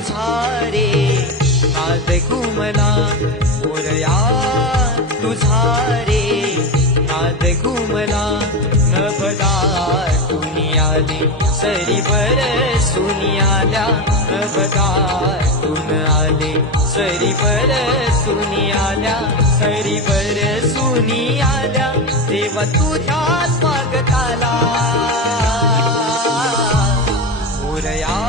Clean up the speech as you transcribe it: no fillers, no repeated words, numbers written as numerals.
तुझा रे नाद घुमला मोरया तुझा रे नाद घुमला नभदा तुनी आले सरी बरसूनी आल्या नभदा तुन आले सरी बरसूनी आल्या सरी बरसूनी आल्या देवा तुझ्या स्वागताला मोरया